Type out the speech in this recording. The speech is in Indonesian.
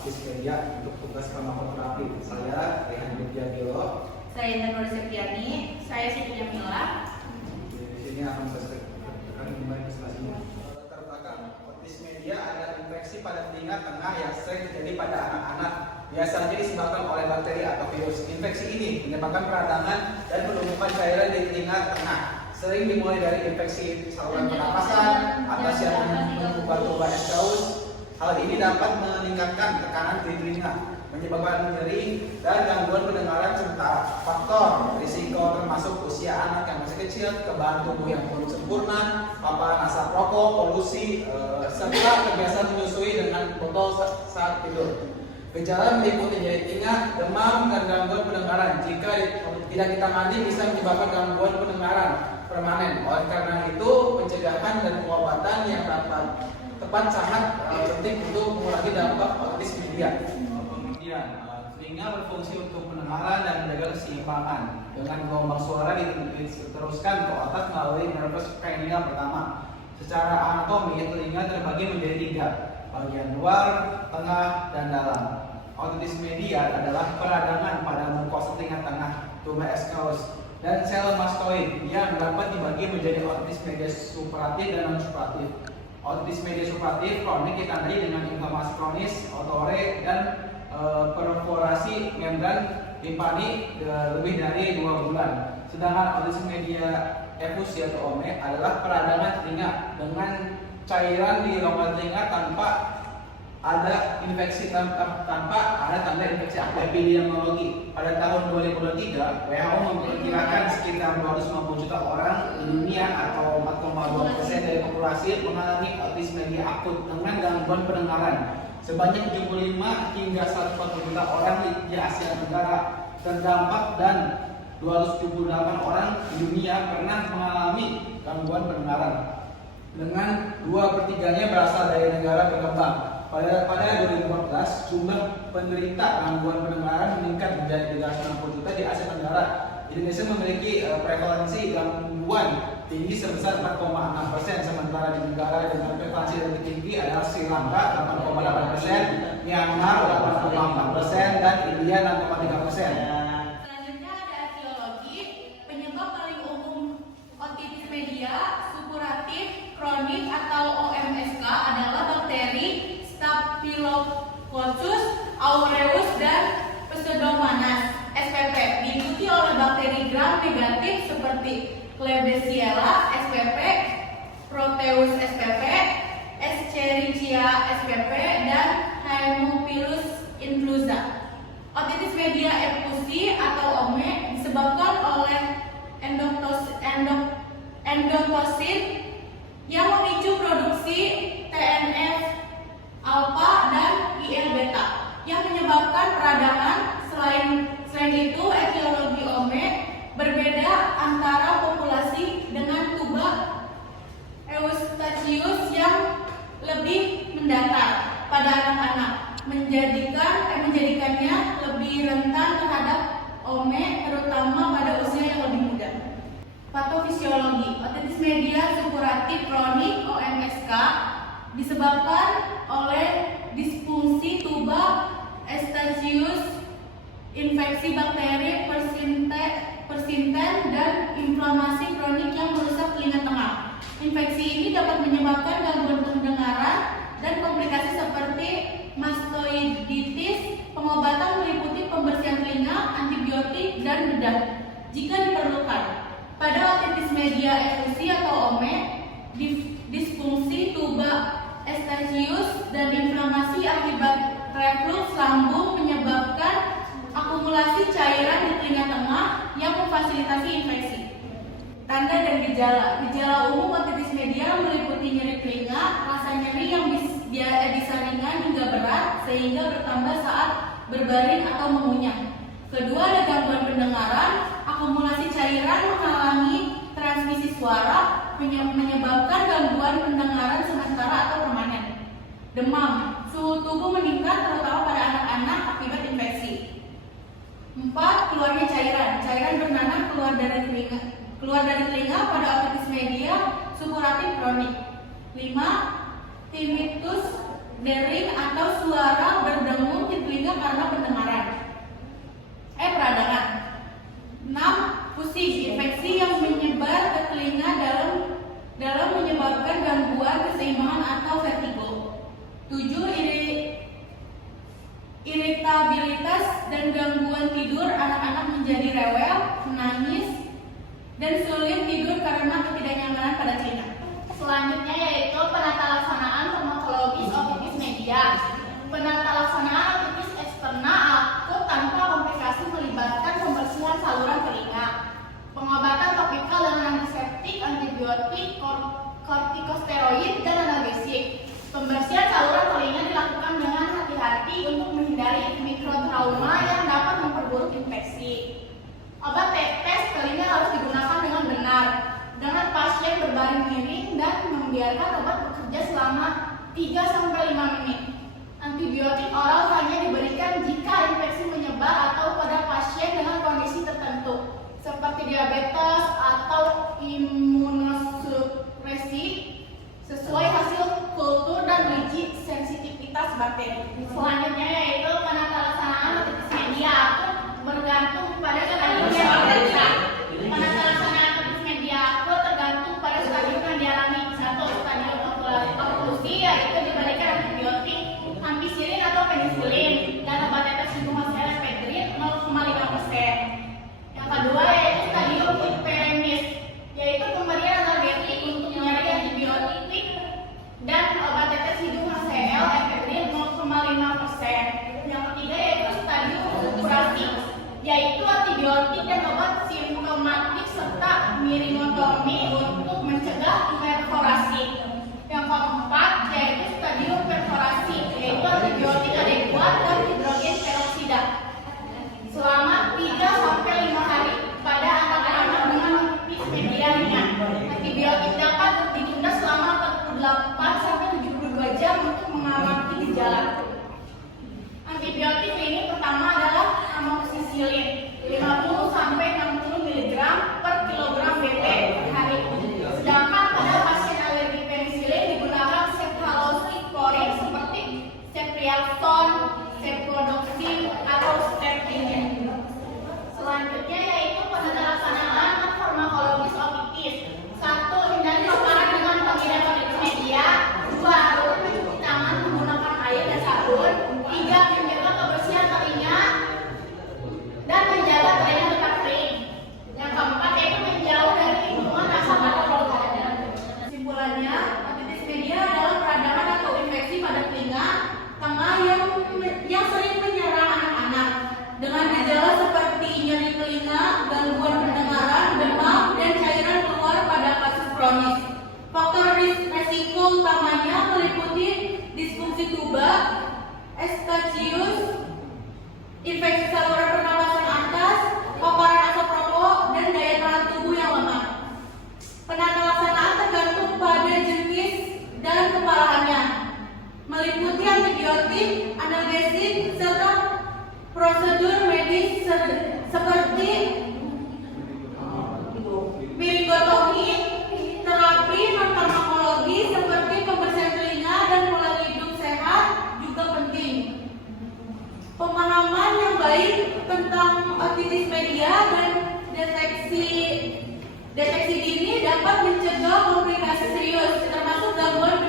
Otis Media untuk tugas farmakoterapi. Saya Rehan Widyabilo. Saya Intan Nur Septiani. Saya Siti Jamila. Di sini akan saya tekan kembali presentasinya. Latar belakang Otis Media adalah infeksi pada telinga tengah yang sering terjadi pada anak-anak. Biasanya disebabkan oleh bakteri atau virus. Infeksi ini menyebabkan peradangan dan penumpukan cairan di telinga tengah. Sering dimulai dari infeksi saluran pernapasan, atas yang menumpukan tuba eskaus. Hal ini dapat meningkatkan tekanan di telinga, menyebabkan nyeri dan gangguan pendengaran serta faktor risiko termasuk usia anak yang masih kecil, kebahan tubuh yang belum sempurna, paparan asap rokok, polusi, serta kebiasaan menyusui dengan botol saat tidur. Gejala meliputi nyeri telinga, demam, dan gangguan pendengaran. Jika tidak ditangani bisa menyebabkan gangguan pendengaran permanen. Oleh karena itu, pencegahan dan pengobatan yang tepat sangat penting untuk mengurangi dampak otis media. Kemudian, telinga berfungsi untuk pendengaran dan menjaga keseimbangan. Dengan gelombang suara diteruskan ke otak melalui nervus cranial pertama. Secara anatomi, telinga terbagi menjadi 3, bagian luar, tengah, dan dalam. Otis media adalah peradangan pada mukosa telinga tengah, tuba eskaus, dan sel mastoid yang dapat dibagi menjadi otis media supuratif dan non-supuratif. Otis media supuratif kronik ditandai dengan inflamasi kronis, otore, dan perforasi membran timpani lebih dari 2 bulan. Sedangkan otis media efusi atau OME adalah peradangan telinga dengan cairan di longga telinga tanpa ada infeksi, tanpa ada tanda infeksi. Epidemiologi pada tahun 2023 WHO memperkirakan sekitar 250 juta orang di dunia atau 4,2% dari populasi mengalami otis media akut dengan gangguan pendengaran. Sebanyak 75 hingga 140 juta orang di Asia Tenggara terdampak dan 278 orang di dunia pernah mengalami gangguan pendengaran. Dengan 2/3-nya berasal dari negara berkembang. Pada 2014, jumlah penderita gangguan pendengaran meningkat menjadi 360 juta di Asia Tenggara. Indonesia memiliki prevalensi gangguan tinggi sebesar 4,6%, sementara di negara dengan prevalensi lebih tinggi adalah Sri Lanka 8,8%, Myanmar 8,4%, dan India 6,3%. Selanjutnya ada etiologi. Penyebab paling umum otitis media supuratif kronik atau OMSK adalah bakteri Staphylococcus aureus dan Pseudomonas spp, diikuti oleh bakteri gram negatif seperti Klebsiella spp, Proteus spp, Escherichia spp, dan Haemophilus influenza. Otitis media efusi atau OME disebabkan oleh endotosin yang memicu produksi TNF alpha dan IL beta yang menyebabkan peradangan. Selain itu, etiologi OME berbeda antara populasi dengan tuba eustachius yang lebih mendatar pada anak-anak, menjadikannya lebih rentan terhadap OME, terutama pada usia yang lebih muda. Patofisiologi. Otitis media supuratif kronik OMSK disebabkan oleh disfungsi tuba eustachius, infeksi bakteri persisten, dan inflamasi kronik yang merusak telinga tengah. Infeksi ini dapat menyebabkan gangguan pendengaran dan komplikasi seperti mastoiditis. Pengobatan meliputi pembersihan telinga, antibiotik, dan bedah jika diperlukan. Pada otitis media efusi atau OME, disfungsi tuba eustachius dan inflamasi akibat reflux lambung menyebabkan akumulasi cairan di telinga tengah yang memfasilitasi infeksi. Tanda dan gejala. Gejala umum otitis media meliputi nyeri telinga, rasa nyeri yang bisa ringan hingga berat sehingga bertambah saat berbaring atau mengunyah. Kedua, ada gangguan pendengaran, akumulasi cairan menghalangi transmisi suara, menyebabkan gangguan pendengaran sementara atau permanen. Demam, suhu tubuh meningkat terutama pada anak-anak akibat infeksi. 4. Keluarnya cairan bernanah keluar dari telinga pada otitis media supuratif kronik. 5. Tinnitus dering atau suara berdengung di telinga karena peradangan. 6. Pusing, infeksi yang menyebar ke telinga dalam menyebabkan gangguan keseimbangan atau vertigo. 7. Iritabilitas dan gangguan tidur, anak-anak menjadi rewel, menangis, dan sulit tidur karena ketidaknyamanan pada telinga. Selanjutnya yaitu penata laksanaan farmakologis otitis media. Penata laksanaan otitis eksternal akut tanpa komplikasi melibatkan pembersihan saluran telinga, pengobatan topikal dengan antiseptik, antibiotik, kortikosteroid, dan analgesik. Pembersihan saluran telinga dilakukan dengan hati-hati untuk menghindari mikrotrauma yang dapat memperburuk infeksi. Obat tetes telinga harus digunakan dengan benar, dengan pasien berbaring miring dan membiarkan obat bekerja selama 3-5 menit. Antibiotik oral hanya diberikan jika infeksi menyebar atau pada pasien dengan kondisi tertentu, seperti diabetes atau imunosupresi, sesuai hasil kultur dan uji sensitivitas bakteri. Selanjutnya yaitu penata laksanaan otitis media akut bergantung pada stadium yang diperiksa. Penata laksanaan otitis media akut tergantung pada stadium yang dialami. 1. Stadium oklusi, yaitu diberikan antibiotik, ampicillin atau penicillin, dan obat tetes hidung efedrin 0,5%. Yang kedua yaitu stadium hiperemis, yaitu pemberian analgetik untuk nyeri antibiotik dan obat tetes hidung HCl efedrin 0,5%. Yang ketiga yaitu stadium supurasi, yaitu antibiotik dan obat simptomatik serta miringotomi untuk mencegah perforasi. Yang keempat yaitu stadium perforasi, yaitu antibiotik adekuat dan hidrogen peroksida selama 3-5 hari pada anak-anak dengan otitis media ringan. Antibiotik dapat ditunda selama 48-72 jam untuk mengamati gejala. Antibiotik ini pertama adalah amoxicillin 50-60 mg per kilogram BT per hari. Sedangkan pada pasien alergi penicillin digunakan cephalosporin seperti ceftriaxone, cefpodoxim, atau strepsils. Selanjutnya yaitu penata laksanaan farmakologis otitis. 1. Hindari paparan dengan pengidap otitis media. 2. Rutin mencuci tangan menggunakan air dan sabun. 3. Menjaga kebersihan telinga dan menjaga telinga tetap kering. Yang keempat yaitu menjauh dari lingkungan asap atau rokok. Kesimpulannya, otitis media adalah peradangan atau infeksi pada telinga tengah yang sering menyerang anak-anak dengan gejala seperti nyeri telinga, gangguan pendengaran, demam, dan cairan keluar pada kasus kronis. Faktor resiko utamanya meliputi disfungsi tuba, Staphylococcus, infeksi saluran pernapasan atas, paparan asap rokok, dan daya tahan tubuh yang lemah. Penata laksanaan tergantung pada jenis dan keparahannya, meliputi antibiotik, analgesik, serta prosedur medis seperti miringotomi, terapi non-farmakologi seperti pembersihan telinga dan pola hidup sehat juga penting. Pemahaman yang baik tentang otitis media dan deteksi dini dapat mencegah komplikasi serius, termasuk gangguan